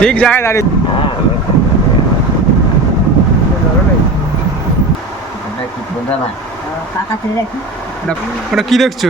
ঠিক জায়গায় দাঁড়িয়ে। ওটা কি দেখছ?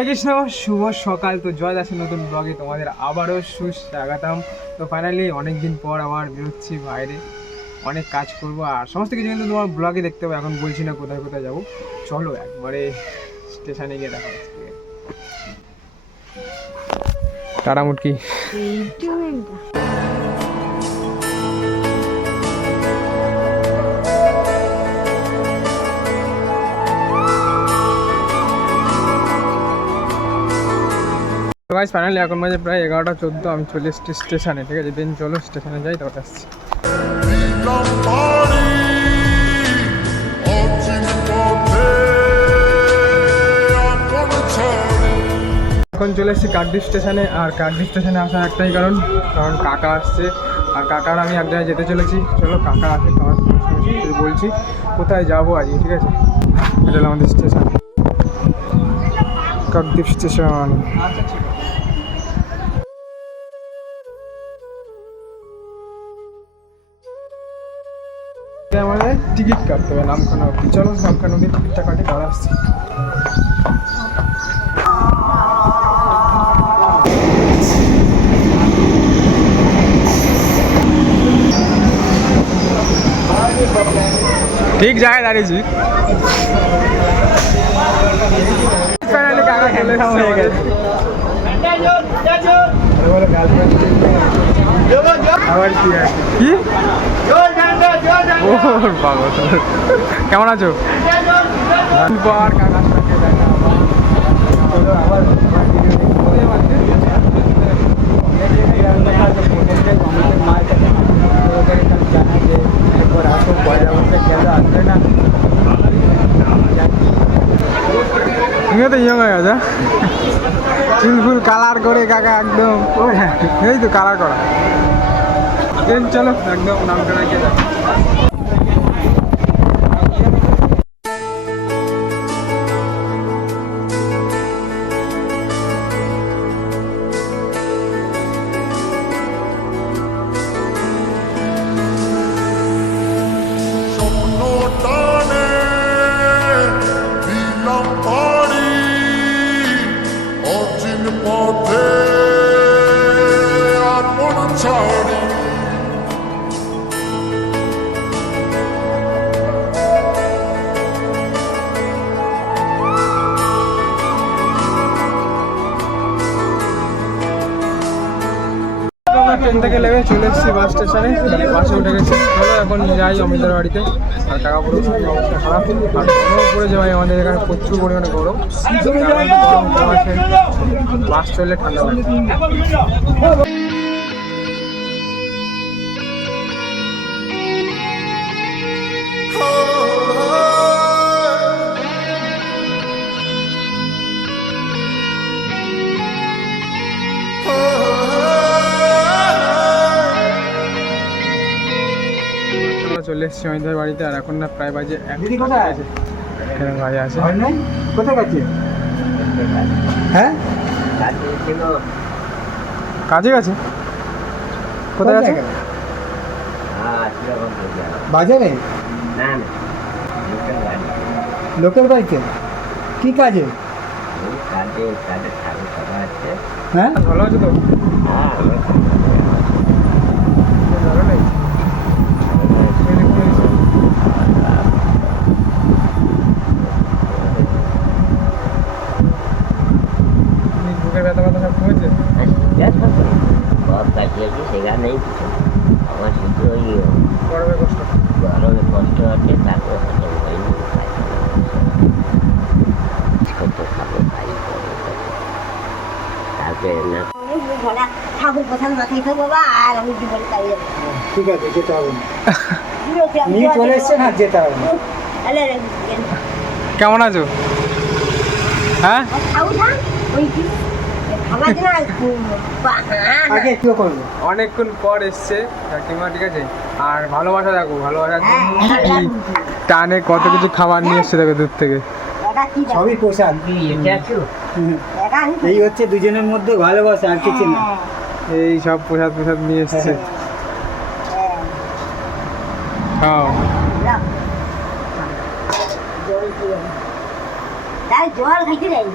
হরে কৃষ্ণ, শুভ সকাল। তো জয় দাসের নতুন ব্লগে তোমাদের আবারও সুস্বাগতম। তো ফাইনালি অনেক দিন পর আবার বেরোচ্ছি বাইরে। অনেক কাজ করব আর সমস্ত কিছু কিন্তু তোমার ব্লগে দেখতে হবে। এখন বলছি না কোথায় কোথায় যাব। চলো একবারে স্টেশনে গিয়ে দেখা হচ্ছে। মুটকি তো গাইস ফাইনালি এখন বাজে প্রায় এগারোটা চোদ্দ, আমি চলে এসেছি স্টেশনে, ঠিক আছে? দিন চলো স্টেশনে যাই, তারপর আসছি। এখন চলে এসেছি কাকদ্বীপ স্টেশনে, আর কাকদ্বীপ স্টেশনে আসার একটাই কারণ কারণ কাকা আসছে। আর কাকার আমি এক জায়গায় যেতে চলেছি। চলো, কাকা আসে তোমার বলছি, কোথায় যাব আজকে, ঠিক আছে? এটা আমাদের স্টেশন। কাকদ্বীপ স্টেশন। আমাদের টিকিট কাটতে হবে নামখানা অব্দি চলো নামখানা অব্দি টিকিটটা কাটে তারা আসছি। ঠিক জায়গায় দাঁড়িয়েছি। আবার কি? ওর বাবা কেমন আছো? বার কাকার সাথে দেখা তুমিও তো ইয়ং হয়ে গেছে চুল ফুল কালার করে কাকা একদম এই তো কালার করা। চলো, একদম নামটা রাখিয়ে দাও। ট্রেন থেকে নেমে চলে এসেছি বাস স্টেশনে বাসে উঠে গেছি। চলো এখন যাই অমিতার বাড়িতে। আর টাকা পুরো অবস্থা খারাপ। আর গরম পড়েছে ভাই, আমাদের এখানে প্রচুর পরিমাণে গরম। গরম আছে। বাস চললে ঠান্ডা লাগে। চলে এসেছি অমিতের বাড়িতে আর এখন না প্রায় বাজে দিদি কোথায় আছে? কোথায় গেছে হ্যাঁ? কাজে গেছে। কোথায় আছে? হ্যাঁ হয়ে বাজারে? না না লোকের বাড়িতে? কি কাজে? হ্যাঁ? ভালো আছে তো? হ্যাঁ ভালো নেই সেখানেই আমার শুধু ওই গরমে কষ্ট। গরমে কষ্ট হচ্ছে তারপরে হজম হয়নি কত খাব খাই তারপরে না ঠাকুর প্রধান মাথায় থাকব বাবা আর আমি জীবনে তাই ঠিক আছে যেতে হবে নিয়ে চলে এসছে না যেতে হবে কেমন আছো? হ্যাঁ? অনেকক্ষণ পর এসছে কাকিমা ঠিক আছে? আর ভালোবাসা দেখো ভালোবাসার জন্য কি টানে কত কিছু খাবার নিয়ে এসছে দেখো দূর থেকে? সবই প্রসাদ। এই হচ্ছে দুজনের মধ্যে ভালোবাসা আর কিছু না। হ্যাঁ, এই সব প্রসাদ প্রসাদ নিয়ে এসছে। হ্যাঁ, খাও। জল খাইতে যাই।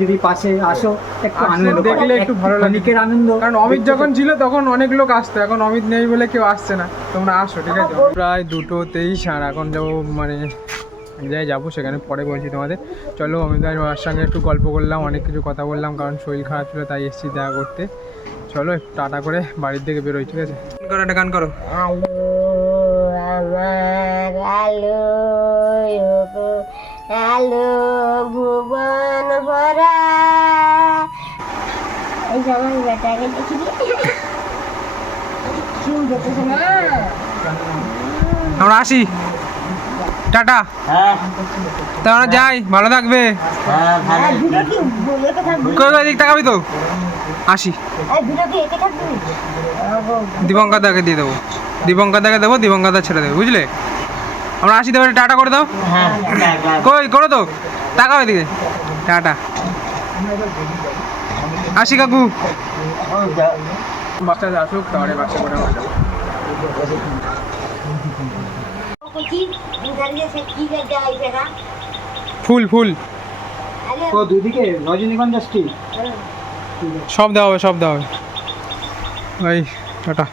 যদি পাশে আসো একটু আনন্দ দেখলে একটু ভালো লাগে। আনন্দ। কারণ অমিত যখন ছিল তখন অনেক লোক আসতো। এখন অমিত নেই বলে কেউ আসছে না। তোমরা আসো ঠিক আছে? প্রায় দুটো তেইশ আর এখন যাব মানে জায়গায় যাব সেখানে পরে বলছি তোমাদের। চলো অমিত ভাই ওর সঙ্গে একটু গল্প করলাম অনেক কিছু কথা বললাম কারণ শরীর খারাপ ছিল তাই এসেছি দেখা করতে। চলো একটু টাটা করে বাড়ির দিকে বেরোই ঠিক আছে? গান করো একটা গান করো। আলো আমার আলো আলো ভুবন ভরা। এই যে আমার বেটাকে দেখি আমরা আসি। টাটা। হ্যাঁ। তা আমরা যাই ভালো থাকবে। হ্যাঁ ভালো আর দুটো কি একে থাকবি? কই কই দিক তাকাবি তো। আসি। দীপঙ্কর দাকে দিয়ে দেবো। দীপঙ্কর দাকে দেবো দীপঙ্কর দা ছেড়ে দেবে বুঝলে? আমরা আসি দেবো টাটা করে দাও। হ্যাঁ কই করো তো। টাকা ওইদিকে টাটা। আসি কাকু। বাসটা আসুক তাহলে বাসে করে ফুল ফুল। দুদিকে রজনীগন্ধা স্ট্রিট সব দেওয়া হবে সব দেওয়া হবে। ওই টাটা।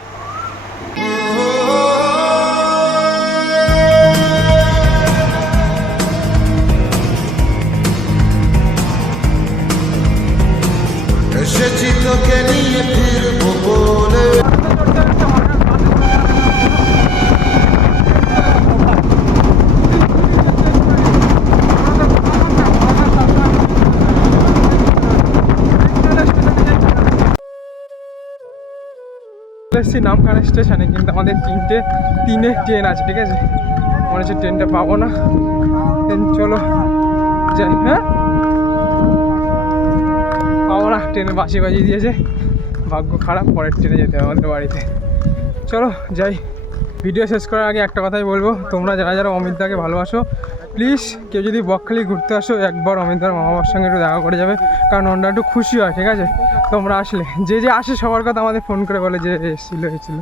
এসেছি, নামখানা স্টেশনে কিন্তু আমাদের তিনটে তিনে ট্রেন আছে, ঠিক আছে? মনে হচ্ছে ট্রেনটা পাবো না। চলো যাই হ্যাঁ? পাবো না ট্রেনে বাসি বাজি দিয়েছে। ভাগ্য খারাপ, পরের ট্রেনে যেতে হবে আমাদের বাড়িতে। চলো যাই। ভিডিও শেষ করার আগে একটা কথাই বলব। তোমরা যারা যারা অমিতদাকে ভালোবাসো প্লিজ কেউ যদি বকখালি ঘুরতে আসো, একবার অমিতদার মা বাবার সঙ্গে একটু দেখা করে যাবে, কারণ ওনারা একটু খুশি হয়, ঠিক আছে? তোমরা আসলে, যে যে আসে সবার কথা আমাদের ফোন করে বলে যে এসেছিল এসেছিল।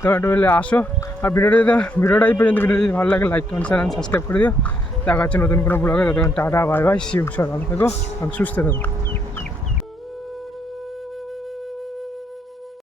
তোমরা একটু বলে আসো। আর ভিডিওটা যদি, ভিডিওটা এই পর্যন্ত ভিডিও যদি ভালো লাগে লাইক কমেন্ট চ্যানেল সাবস্ক্রাইব করে দিও। দেখা হচ্ছে নতুন কোনো ব্লগে ততক্ষণ টাটা বাই বাই সিউ সব ভালো থেকো সুস্থ থেকো।